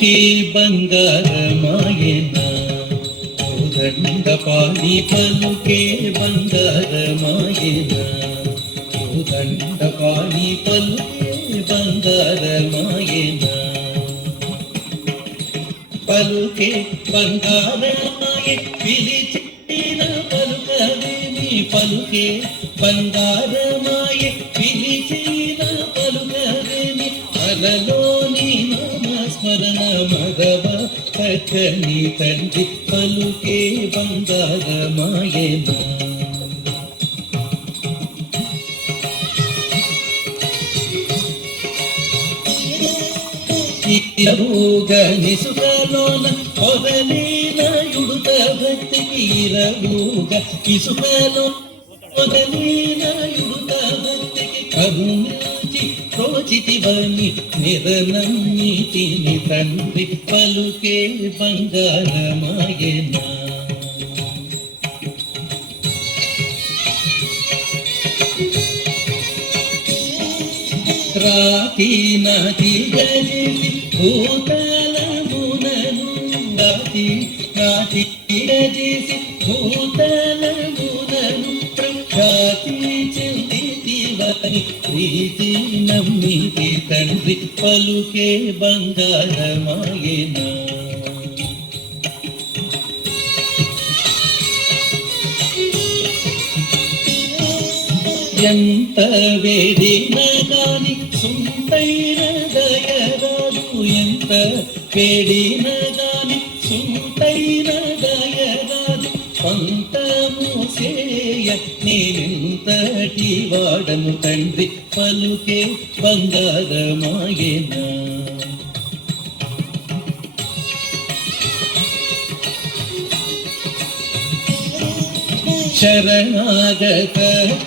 పలుకే బంగారమాయన దండపాణి పలుకే బంగారమాయన దండపాణి పలుకే బంగారమాయన పలుకే బంగారమాయ పిలిచిన పలుకదేమి పలుకే బంగారమాయ పిలిచిన పలుకదేమి అలలోని నామస్మరణ మగవ చక్కని తండ్రి పలుకే బంగారమాయన ఇరవుగని సుఖలోన పొదలీన యుడుత భక్తికి ఇరవుగ ఇసుకలో పొదలీన యుడుత భక్తికి కరుణించి ప్రోచితివని నిరనమ్మితిని తండ్రి పలుకే బంగారమాయన రాతి నది గలిసి భూతలమునను రాతి నాటి గలిసి భూతలమునను ప్రఖ్యాతి చెందితివని ప్రీతి నమ్మితి తండ్రి పలుకే బంగారమాయన ఎంత వేడిన గాని సుందైన దయరాదు ఎంత వేడిన గాని సుందైన దయరాదు పంతము సేయ నేనెంతటి వాడను తండ్రి పలుకే బంగారమాయన శరణాగత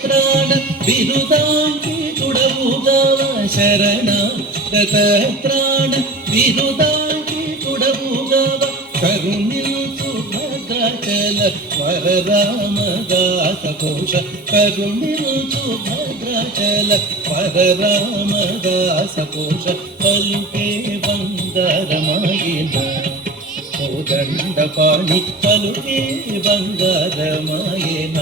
ప్రాణ విరుదాంగి తుడవుగావ శరణాగత ప్రాణ విరుదాంగి తుడవుగావ కరుణించు భద్రాచల వరరామదాస కోశ కరుణించు భద్రాచల వరరామదాస కోశ పలుకే బంగారమాయన దండపాణి పలుకే బంగారమాయన